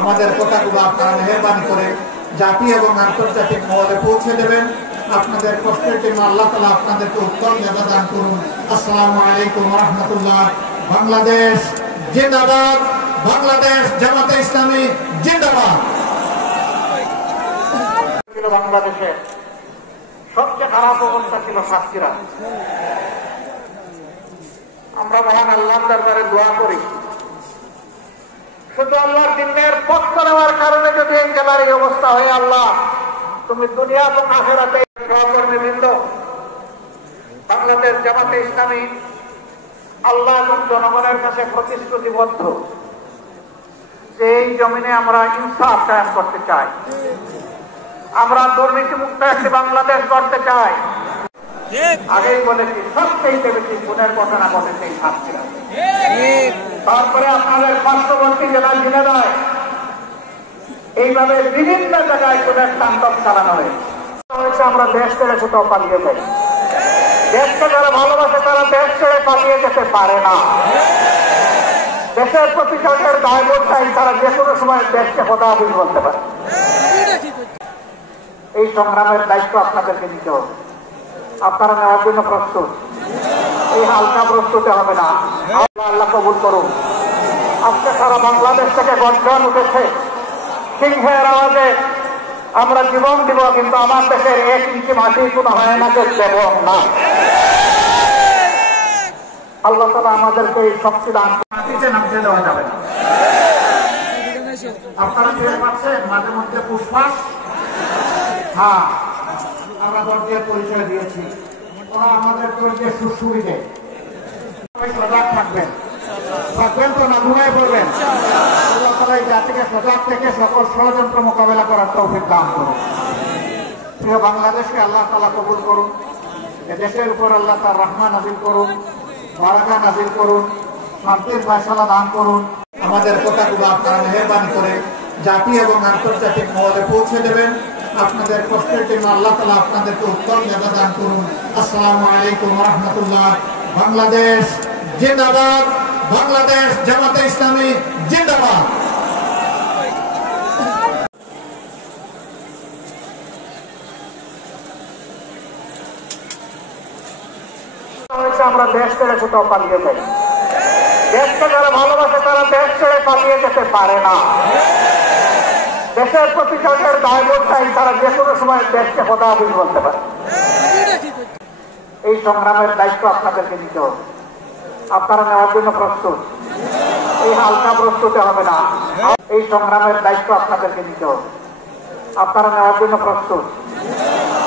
আমাদের কথাগুলো আপনারা মেহেরবানি করে জাতি এবং আন্তর্জাতিক মহলে পৌঁছে দেবেন। আপনাদের কষ্টের জন্য আল্লাহ তাআলা আপনাদেরকে উত্তম জাযা দান করুন। আসসালামু আলাইকুম ওয়া রাহমাতুল্লাহ। বাংলাদেশ জিন্দাবাদ, বাংলাদেশ জামাতে ইসলামী জিন্দাবাদ। বাংলাদেশের সবচেয়ে খারাপ অবস্থা ছিল সাতক্ষীরা। আমরা মহান আল্লাহর দরবারে দোয়া করি, শুধু আল্লাহর দিনের পক্ষ নেওয়ার কারণে যদি এই জেলার এই অবস্থা হয়, আল্লাহ তুমি দুনিয়া এবং আখিরাতে সহকর্মীবৃন্দ, বাংলাদেশ জামাতে ইসলামী আল্লাহ এবং জনগণের কাছে প্রতিশ্রুতিবদ্ধ যে এই জমিনে আমরা ইনসাফ কায়েম করতে চাই, আমরা দুর্নীতিমুক্ত একটি বাংলাদেশ করতে চাই। আগেই বলেছি সবচেয়ে বেশি খুনের ঘটনা ঘটেছে এই সাতক্ষীরা। তারপরে আপনাদের পার্শ্ববর্তী জেলা ঝিনাইদহে এইভাবে বিভিন্ন জায়গায় খুনের তাণ্ডব চালানো হয়েছে। আমরা দেশ ছেড়ে কোথাও পালিয়ে যাই, দেশকে যারা ভালোবাসে তারা দেশ ছেড়ে পালিয়ে যেতে পারে না। দেশের প্রতি যাদের দায়বোধ চাই তারা যে কোনো সময় দেশকে খোদাহাফিজ বলতে পারে। এই সংগ্রামের দায়িত্ব আপনাদেরকে নিতে হবে। আপনারা নেওয়ার জন্য প্রস্তুত, এই হালকা প্রস্তুতি হবে না। আল্লাহ কবুল করুন। আজকে সারা বাংলাদেশ থেকে গর্জন উঠেছে, সিংহের আওয়াজে আমরা জীবন দিব, কিন্তু আমার দেশের 1 ইঞ্চি মাটি কোনো হয় না যে দেব না। আল্লাহ তাআলা আমাদেরকে এই শক্তি দান, মাটিতে নামতে দেওয়া যাবে না। আপনারা টের পাচ্ছেন মাঝে মধ্যে পুষ্পাস, হ্যাঁ আমরা দরজার পরিচয় দিয়েছি, ওরা আমাদের দরজে সুসুরি দেয়। সজাগ থাকবেন, থাকবেন তো না ঘুমায় পড়বেন। আল্লাহ তাআলা এই জাতিকে সজাগ থেকে সকল ষড়যন্ত্র মোকাবেলা করার তৌফিক দান করুন। প্রিয় বাংলাদেশকে আল্লাহ তাআলা কবুল করুন। দেশের উপর আল্লাহ তার রহমত নাযিল করুন, বারাকা নাযিল করুন, শান্তির ফয়সালা দান করুন। আমাদের কথাগুলো আপনারা মেহেরবানি করে জাতি এবং আন্তর্জাতিক মহলে পৌঁছে দেবেন। আপনাদের কষ্টের জন্য আল্লাহ তাআলা আপনাদেরকে উত্তম জাযা দান করুন। আসসালামু আলাইকুম ওয়া রাহমাতুল্লাহ। বাংলাদেশ জিন্দাবাদ, বাংলাদেশ জামাতে ইসলামী জিন্দাবাদ। আমরা দেশ ছেড়ে কোথাও পালিয়ে যাই, দেশকে যারা ভালোবাসে তারা দেশ ছেড়ে পালিয়ে যেতে পারে না। দেশের প্রতি যাদের দায়বোধ চাই তারা যে কোনো সময় দেশকে খোদাহাফিজ বলতে পারে। এই সংগ্রামের দায়িত্ব আপনাদেরকে নিতে হবে। আপনারা নেওয়ার জন্য প্রস্তুত, এই হালকা প্রস্তুতি হবে না। এই সংগ্রামের দায়িত্ব আপনাদেরকে নিতে হবে। আপনারা নেওয়ার জন্য প্রস্তুত,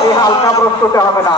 এই হালকা প্রস্তুতি হবে না।